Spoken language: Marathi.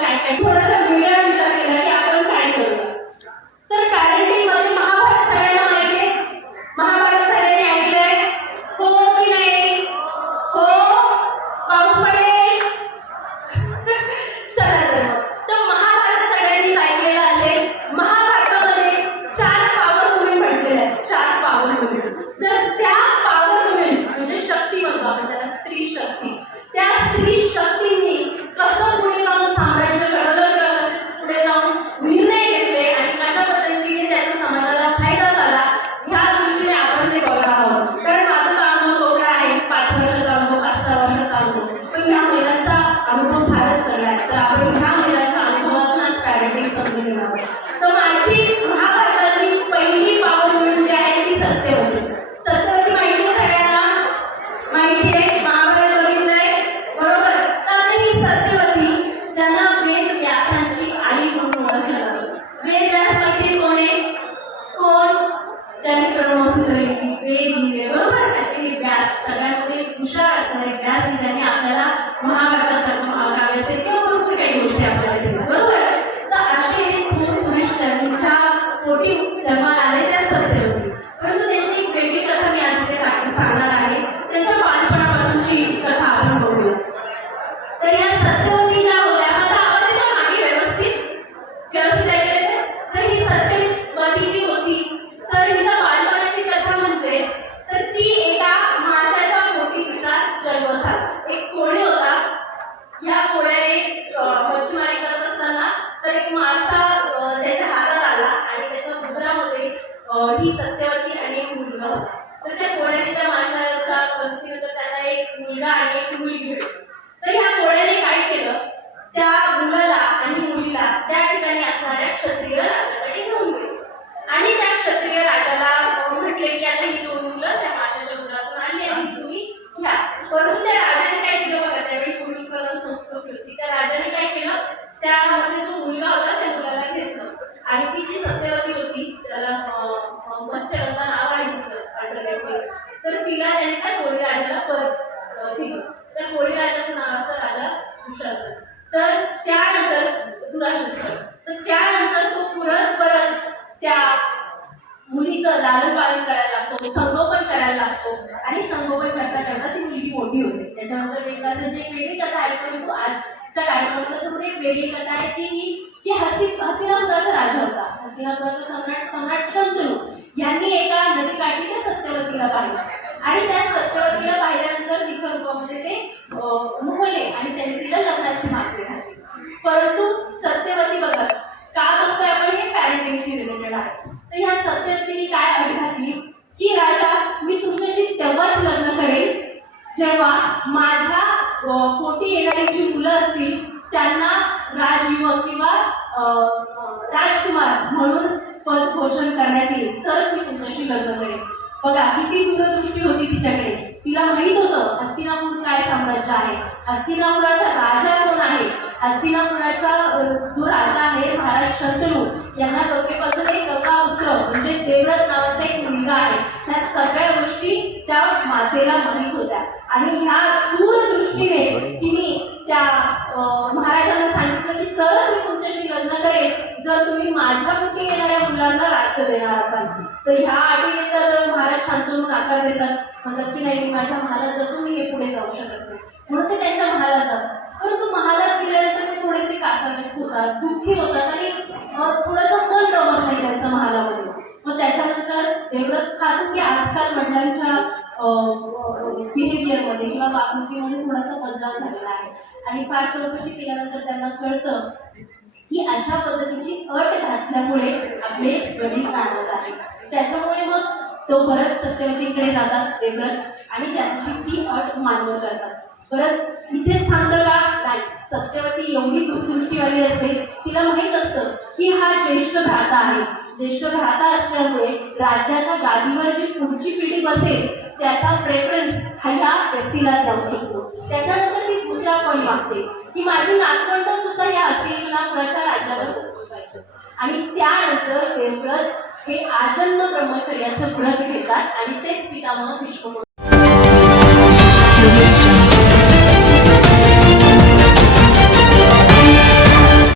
Kan, 奶 ही सत्यवती आणि एक मुलगा. तर त्या कोळ्याच्या माशाच्या परिस्थितीनुसार त्याला एक मुलगा आणि एक मुलगी भेटली तर ह्या कोळ्याने काय केलं त्या मुलाला आणि मुलीला त्या ठिकाणी असणाऱ्या क्षत्रिय राजाकडे घेऊन गेले आणि त्या क्षत्रिय राजाला अं, म्हटले की आता ही दोन मुलं त्या माशाच्या घरातून आली आणि ही तुम्ही घ्या परंतु त्या राजाने काय केलं बघा त्यावेळी पुरुषप्रधान संस्कृती होती त्या राजाने काय केलं त्यामध्ये जो मुलगा होता त्या मुलाला घेतलं आणि ती जी सत्यवती होती त्याला अं, अं, मत्स्यगंधा नाव आहे तिचं alternate. तर तिला त्याने त्या कोळी राजाला परत अं, दिलं त्या कोळी राजाचं नाव असतं राजा दुशासन तर त्यानंतर दुराशासन तर त्यानंतर तो परत परत त्या मुलीचं लालन पालन करायला लागतो संगोपन करायला लागतो. आणि संगोपन करता करता ती मुलगी मोठी होते. त्याच्यानंतर वेगाचं जे वेगळी कथा आहे परंतु आजच्या कार्यक्रमामध्ये थोडी एक वेगळी कथा आहे ती ही की हस्ती हस्तिनापुराचा राजा होता. हस्तिनापुराचा सम्राट सम्राट शंतनू यांनी एका नदीकाठी त्या सत्यवतीला पाहिलं आणि त्या सत्यवतीला पाहिलं तिच्या रूपामध्ये ते अं, मोहले आणि त्यांनी तिला लग्नाची मागणी घातली परंतु सत्यवती बघा का बघतोय आपण हे पॅरेंटिंगशी रिलेटेड आहे तर ह्या सत्यवतीने काय अट घातली की राजा मी तुमच्याशी तेव्हाच लग्न करेन जेव्हा माझ्या पोटी येणारी जी मुलं असतील त्यांना राजयुवक किंवा राजकुमार म्हणून पद घोषण करण्यात येईल. तरच मी तुमच्याशी लग्न करेन. बघा किती दूरदृष्टी होती तिच्याकडे. तिला माहीत होतं हस्तिनापूर काय साम्राज्य आहे. हस्तिनापुराचा राजा कोण आहे? हस्तिनापुराचा जो राजा आहे महाराज शंतनू यांना डोके देवळत नावाचा एक मुलगा आहे. ह्या सगळ्या गोष्टी त्या मातेला माहीत होत्या. आणि ह्या दूरदृष्टीने तिने त्या महाराजांना सांगितलं की तरच मी तुमच्याशी लग्न करेन. जर तुम्ही माझ्या पुढे येणाऱ्या मुलांना राज्य देणार असाल. तर ह्या अटीने तर महाराज शांतून नकार देतात. म्हणतात की नाही मी माझ्या महालात जर मी हे पुढे जाऊ शकत नाही. म्हणून ते त्यांच्या महालात जातात. परंतु महालात गेल्यानंतर ते थोडेसे कासावीस होतात दुःखी होतात आणि थोडंसं मन रमत नाही त्यांचं महालामध्ये. तेवढं कारण की आजकाल वडिलांच्या बिहेवियरमध्ये किंवा वागणुकीमध्ये थोडासा बदलाव झालेला आहे. आणि फार चौकशी केल्यानंतर त्यांना कळतं की अशा पद्धतीची अट घातल्यामुळे आपले वडील नाराज आहेत. त्याच्यामुळे मग तो परत सत्यवतीकडे जातात देवव्रत आणि त्यांची ती अट मान्य करतात. परत इथेच थांबतं का नाही सत्यवती एवढी दूरदृष्टीवाली असते तिला माहीत असतं की हा ज्येष्ठ भ्राता आहे. ज्येष्ठ भ्राता असल्यामुळे राज्याच्या गादीवर जी पुढची पिढी बसेल त्याचा प्रेफरन्स हा ह्या व्यक्तीला जाऊ शकतो. त्याच्यानंतर ती दुसरा पॉईंट मागते की माझी नातवंड सुद्धा या हस्तिनापुराच्या राज्यावर बसली पाहिजे आणि त्यानंतर देवव्रत हे आजन्म ब्रह्मचर्याचं व्रत घेतात आणि तेच पितामह भीष्म